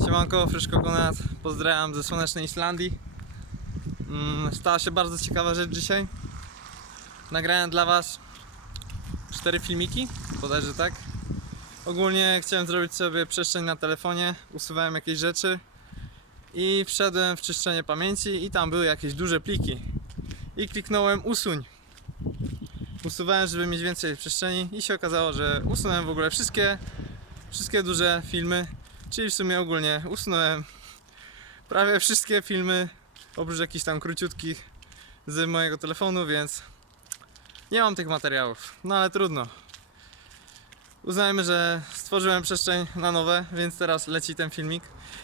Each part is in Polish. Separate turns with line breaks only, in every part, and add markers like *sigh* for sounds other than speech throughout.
Siemanko, Fryszko Konrad, pozdrawiam ze słonecznej Islandii. Mm, Stała się bardzo ciekawa rzecz dzisiaj. Nagrałem dla Was cztery filmiki, bodajże tak. Ogólnie chciałem zrobić sobie przestrzeń na telefonie, usuwałem jakieś rzeczy i wszedłem w czyszczenie pamięci i tam były jakieś duże pliki. I kliknąłem usuń. Usuwałem, żeby mieć więcej przestrzeni i się okazało, że usunąłem w ogóle wszystkie, wszystkie duże filmy Czyli w sumie ogólnie usunąłem prawie wszystkie filmy, oprócz jakichś tam króciutkich z mojego telefonu, więc nie mam tych materiałów. No ale trudno. Uznajmy, że stworzyłem przestrzeń na nowe, więc teraz leci ten filmik.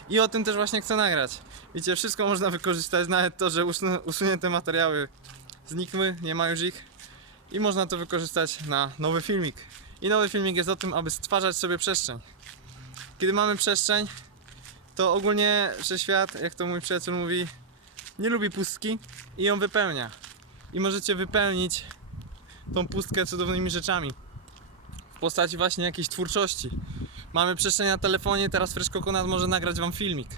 I o tym też właśnie chcę nagrać. Wiecie, wszystko można wykorzystać, nawet to, że usun- usunięte materiały znikły, nie ma już ich. I można to wykorzystać na nowy filmik. I nowy filmik jest o tym, aby stwarzać sobie przestrzeń kiedy mamy przestrzeń, to ogólnie wszechświat, jak to mój przyjaciel mówi, nie lubi pustki i ją wypełnia. I możecie wypełnić tą pustkę cudownymi rzeczami. W postaci właśnie jakiejś twórczości. Mamy przestrzeń na telefonie, teraz Freszko Konrad może nagrać wam filmik.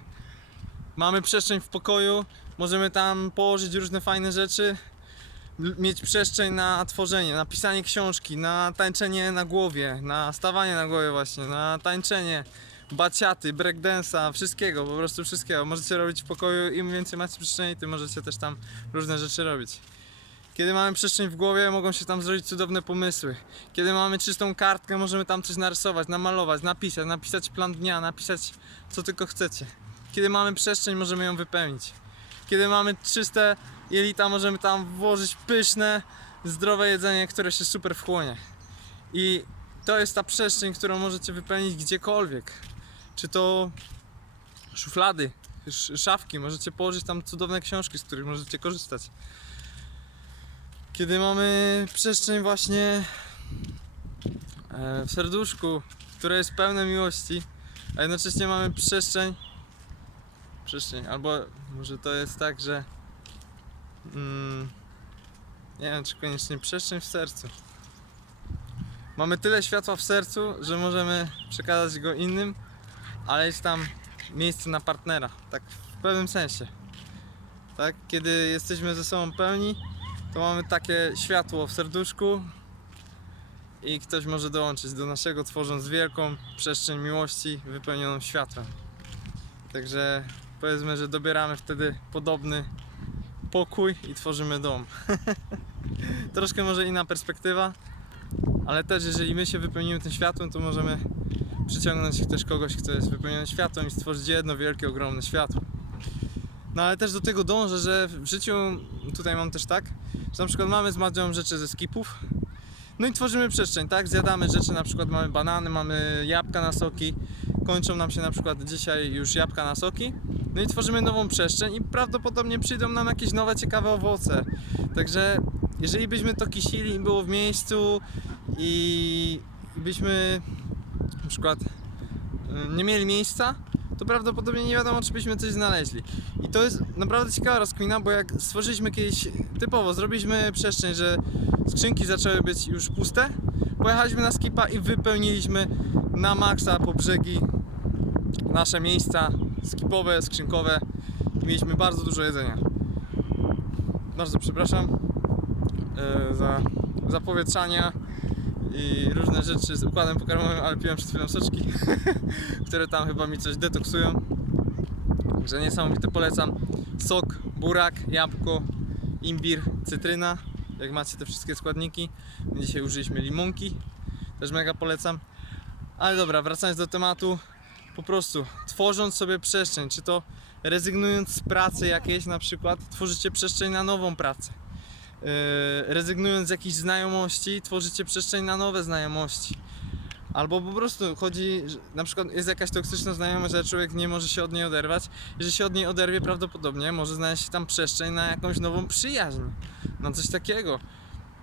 Mamy przestrzeń w pokoju, możemy tam położyć różne fajne rzeczy, mieć przestrzeń na tworzenie, na pisanie książki, na tańczenie na głowie, na stawanie na głowie właśnie, na tańczenie, baciaty, breakdance'a, wszystkiego, po prostu wszystkiego. Możecie robić w pokoju, im więcej macie przestrzeni, tym możecie też tam różne rzeczy robić. Kiedy mamy przestrzeń w głowie, mogą się tam zrobić cudowne pomysły. Kiedy mamy czystą kartkę, możemy tam coś narysować, namalować, napisać, napisać plan dnia, napisać co tylko chcecie. Kiedy mamy przestrzeń, możemy ją wypełnić. Kiedy mamy czyste jelita, możemy tam włożyć pyszne, zdrowe jedzenie, które się super wchłonie. I to jest ta przestrzeń, którą możecie wypełnić gdziekolwiek. Czy to szuflady, sz- szafki, możecie położyć tam cudowne książki, z których możecie korzystać. Kiedy mamy przestrzeń właśnie e, w serduszku, które jest pełne miłości, a jednocześnie mamy przestrzeń przestrzeń, albo może to jest tak, że mm, nie wiem, czy koniecznie przestrzeń w sercu. Mamy tyle światła w sercu, że możemy przekazać go innym, ale jest tam miejsce na partnera, tak w pewnym sensie. Tak, kiedy jesteśmy ze sobą pełni, to mamy takie światło w serduszku i ktoś może dołączyć do naszego, tworząc wielką przestrzeń miłości wypełnioną światłem. Także powiedzmy, że dobieramy wtedy podobny pokój i tworzymy dom. *laughs* Troszkę może inna perspektywa, ale też jeżeli my się wypełnimy tym światłem, to możemy przyciągnąć też kogoś, kto jest wypełniony światłem i stworzyć jedno wielkie, ogromne światło. No ale też do tego dążę, że w życiu tutaj mam też tak, że na przykład mamy z Madzią rzeczy ze skipów, no i tworzymy przestrzeń, tak? Zjadamy rzeczy, na przykład mamy banany, mamy jabłka na soki, kończą nam się na przykład dzisiaj już jabłka na soki, no i tworzymy nową przestrzeń i prawdopodobnie przyjdą nam jakieś nowe, ciekawe owoce. Także jeżeli byśmy to kisili i było w miejscu i byśmy na przykład y, nie mieli miejsca, to prawdopodobnie nie wiadomo, czy byśmy coś znaleźli. I to jest naprawdę ciekawa rozkmina, bo jak stworzyliśmy kiedyś typowo, zrobiliśmy przestrzeń, że skrzynki zaczęły być już puste, pojechaliśmy na skipa i wypełniliśmy na maksa po brzegi nasze miejsca skipowe, skrzynkowe. Mieliśmy bardzo dużo jedzenia. Bardzo przepraszam e, za zapowietrzania i różne rzeczy z układem pokarmowym, ale piłem przed chwilą soczki, *laughs* które tam chyba mi coś detoksują. Także niesamowite polecam. Sok, burak, jabłko, imbir, cytryna. Jak macie te wszystkie składniki. Dzisiaj użyliśmy limonki. Też mega polecam. Ale dobra, wracając do tematu. Po prostu tworząc sobie przestrzeń, czy to rezygnując z pracy jakiejś na przykład, tworzycie przestrzeń na nową pracę. Yy, rezygnując z jakichś znajomości, tworzycie przestrzeń na nowe znajomości. Albo po prostu chodzi, na przykład jest jakaś toksyczna znajomość, że człowiek nie może się od niej oderwać. Jeżeli się od niej oderwie, prawdopodobnie może znaleźć tam przestrzeń na jakąś nową przyjaźń, na coś takiego.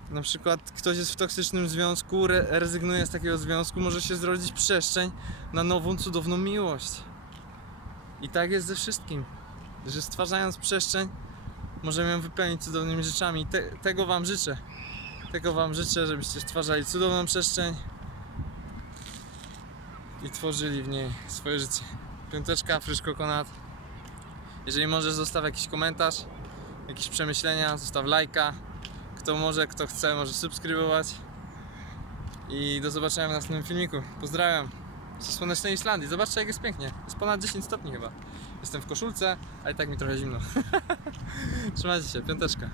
Na przykład ktoś jest w toksycznym związku, re rezygnuje z takiego związku, może się zrodzić przestrzeń na nową, cudowną miłość. I tak jest ze wszystkim, że stwarzając przestrzeń, możemy ją wypełnić cudownymi rzeczami. Te, tego Wam życzę. Tego Wam życzę, żebyście stwarzali cudowną przestrzeń i tworzyli w niej swoje życie. piąteczka, Frysz Kokonat. Jeżeli możesz, zostaw jakiś komentarz, jakieś przemyślenia, zostaw lajka. Kto może, kto chce, może subskrybować. I do zobaczenia w następnym filmiku. Pozdrawiam. Ze słonecznej Islandii. Zobaczcie jak jest pięknie. Jest ponad 10 stopni chyba. Jestem w koszulce, ale i tak mi trochę zimno. *laughs* Trzymajcie się, piąteczka.